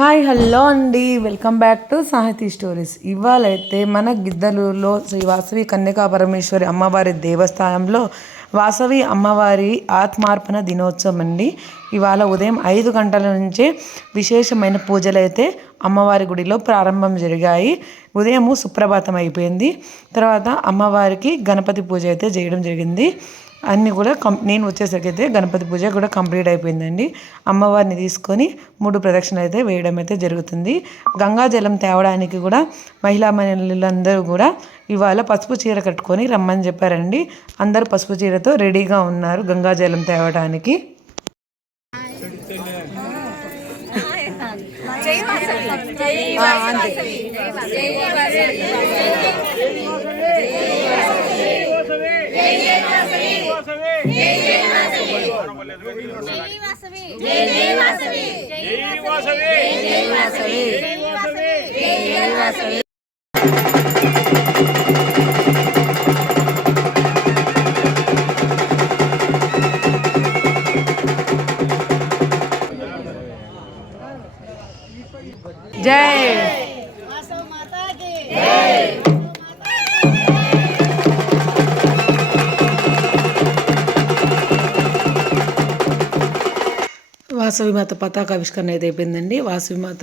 Hi hello అండి, welcome back to సాహితీ stories. ఇవాళైతే మన గిద్దలూరులో శ్రీ వాసవి కన్యకా పరమేశ్వరి అమ్మవారి దేవస్థానంలో వాసవి అమ్మవారి ఆత్మార్పణ దినోత్సవం అండి. ఇవాళ ఉదయం 5 గంటల నుంచే విశేషమైన పూజలు అయితే అమ్మవారి గుడిలో ప్రారంభం జరిగాయి. ఉదయము సుప్రభాతం అయిపోయింది. తర్వాత అమ్మవారికి గణపతి పూజ అయితే చేయడం జరిగింది. అన్నీ కూడా నేను వచ్చేసరికి అయితే గణపతి పూజ కూడా కంప్లీట్ అయిపోయిందండి. అమ్మవారిని తీసుకొని 3 ప్రదక్షిణలు అయితే వేయడం అయితే జరుగుతుంది. గంగాజలం తేవడానికి కూడా మహిళా మహిళలందరూ కూడా ఇవాళ పసుపు చీర కట్టుకొని రమ్మని చెప్పారండి. అందరూ పసుపు చీరతో రెడీగా ఉన్నారు గంగాజలం తేవడానికి. జై వాసవి మాత పతాక ఆవిష్కరణ అయితే అయిపోయిందండి. వాసవి మాత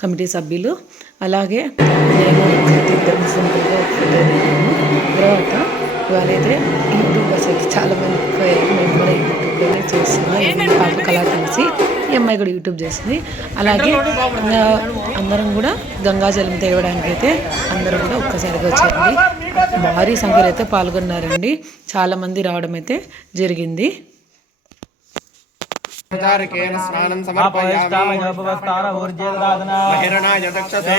కమిటీ సభ్యులు అలాగే తర్వాత వాళ్ళైతే యూట్యూబర్స్ అయితే చాలామంది మేము కూడా యూట్యూబ్లోనే చేస్తున్నాం. పాప కళా కలిసి ఈ అమ్మాయి కూడా యూట్యూబ్ చేసింది. అలాగే అందరం కూడా గంగాజలం తేవడానికి అయితే అందరూ కూడా ఒక్కసారిగా వచ్చారండి. భారీ సంఖ్యలో అయితే పాల్గొన్నారండి. చాలామంది రావడం అయితే జరిగింది. స్నానం సమర్పయామి మహిరణాయ దక్షతే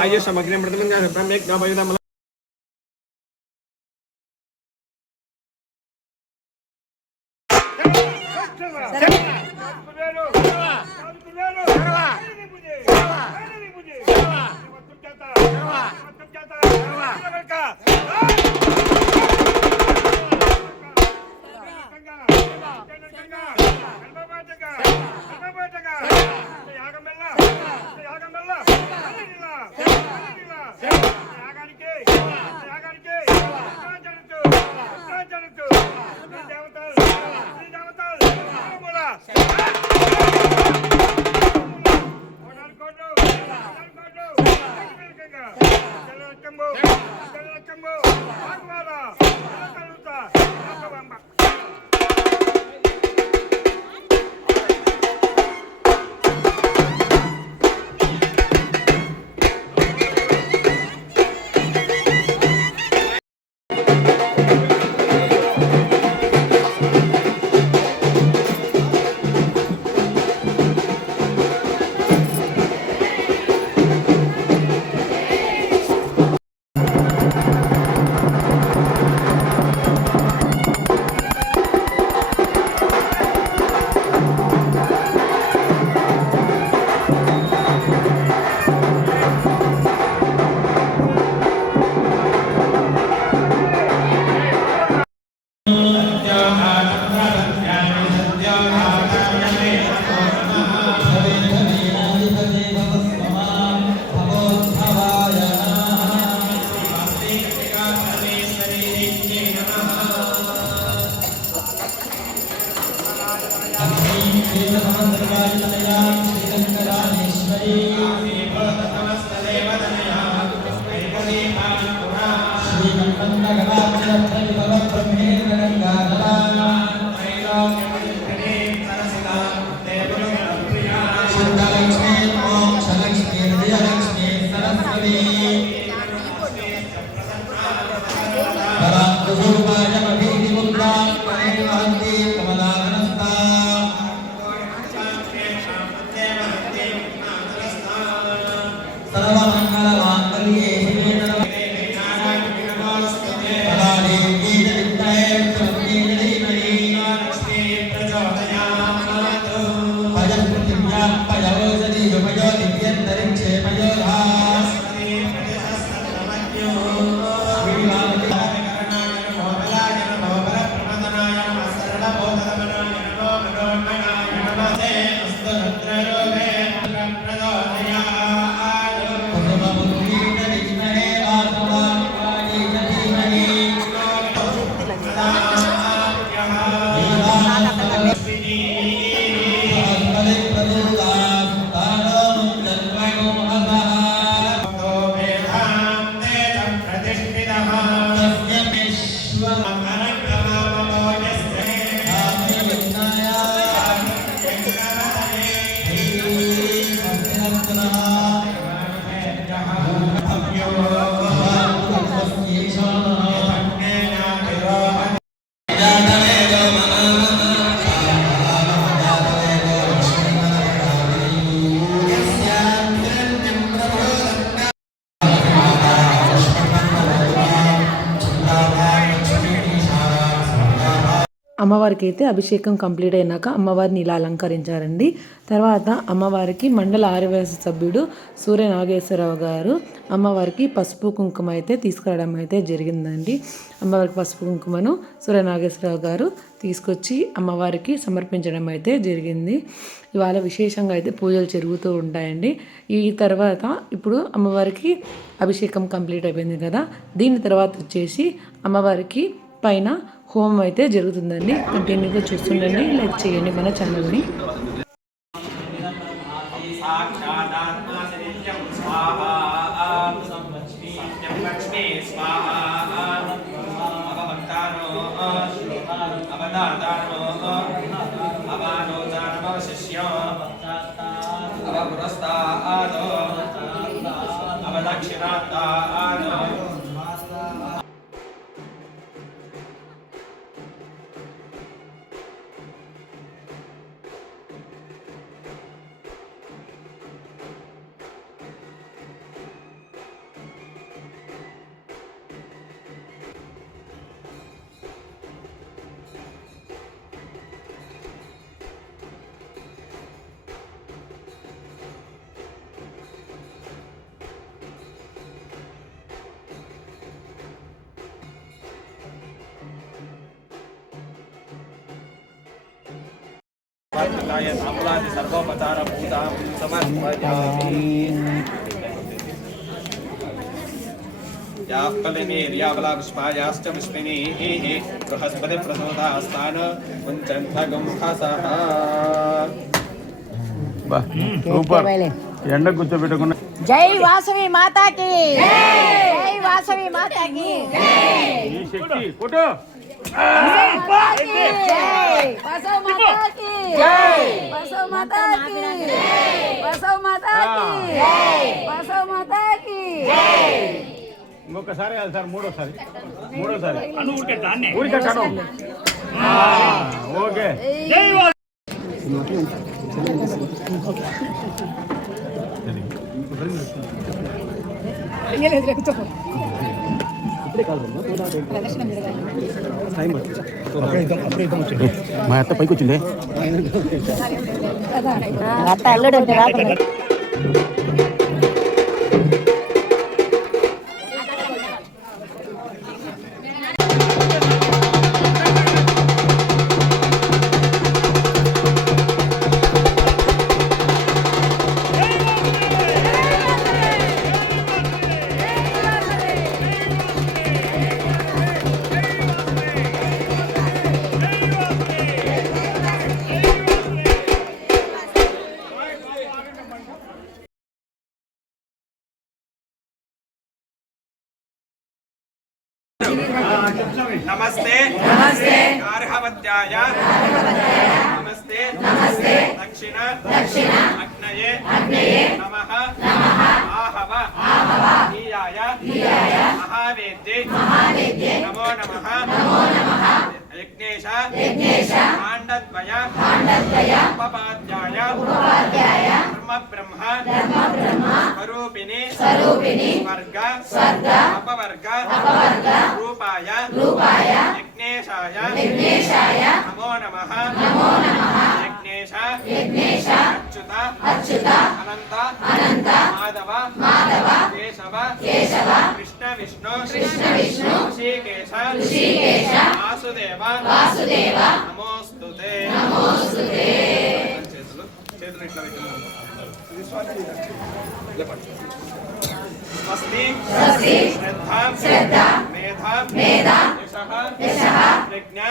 ఆయుషమగ్నిమృతం Payavosa di Yomayo, Indian Narin అమ్మవారికి అయితే అభిషేకం కంప్లీట్ అయినాక అమ్మవారిని ఇలా అలంకరించారండి. తర్వాత అమ్మవారికి మండల ఆర్యవైశ్య సభ్యుడు సూర్య నాగేశ్వరరావు గారు అమ్మవారికి పసుపు కుంకుమ అయితే తీసుకురావడం అయితే జరిగిందండి. అమ్మవారికి పసుపు కుంకుమను సూర్య నాగేశ్వరరావు గారు తీసుకొచ్చి అమ్మవారికి సమర్పించడం అయితే జరిగింది. ఇవాళ విశేషంగా అయితే పూజలు జరుగుతూ ఉంటాయండి. ఈ తర్వాత ఇప్పుడు అమ్మవారికి అభిషేకం కంప్లీట్ అయిపోయింది కదా, దీని తర్వాత వచ్చేసి అమ్మవారికి పైన హోమం అయితే జరుగుతుందండి. కంటిన్యూగా చూస్తుండండి, లైక్ చేయండి మన ఛానల్ని. पुष्पायाश्च पुष्पिनी बृहस्पति प्रसोदास्तान कुञ्चन्तगुंहसः ఎండ కూర్చోబెట్టుకున్న జై వాసవి మాతాకి జై వాసవి మాతాకి ఈ శక్తి ఫోటో బసవ మాతాకి జై బసవ మాతాకి బసవ మాతాకి బసవ మాతాకి ఇంకొకసారి కాదు సార్, మూడోసారి ఊరికే కాను. ఓకే మా అత్త పైకి వచ్చిందే. అత్త అల్లుడు అంటే రాత్రి नमस्ते गार्हवत्याय नमस्ते दक्षिण अग्नये नमः आहव नीयाय महावेद्ये नमो नमः यज्ञेश काण्डद्वय उपपाद्याय धर्म ब्रह्म स्वरूपिणी स्वर्ग अपवर्ग रूपाय यज्ञेशाय नमो नमः यज्ञेश अच्युत अनंत माधव केशव कृष्ण विष्णु ऋषिकेश वासुदेव नमोस्तुते చేతులు ఇట్లా स्वस्ति श्रद्धा मेधा यशः प्रज्ञा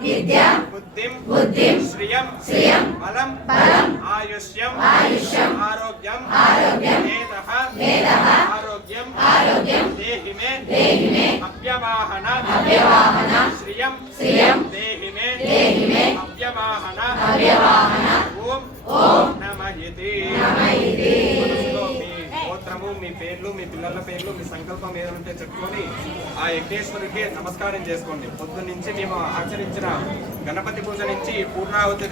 विद्या बुद्धिं श्रियं बलं आयुष्यं आरोग्यं मेधः आरोग्यं देहि मे अव्यवाहन श्रियं देहि मे अव्यवाहन ओम नमः इति గోత్రము మీ పేర్లు మీ పిల్లల పేర్లు మీ సంకల్పం ఏదంటే చెప్పుకొని ఆ యజ్ఞేశ్వరుడికి నమస్కారం చేసుకోండి. పొద్దు నుంచి మేము ఆచరించిన గణపతి పూజ నుంచి పూర్ణాహుతి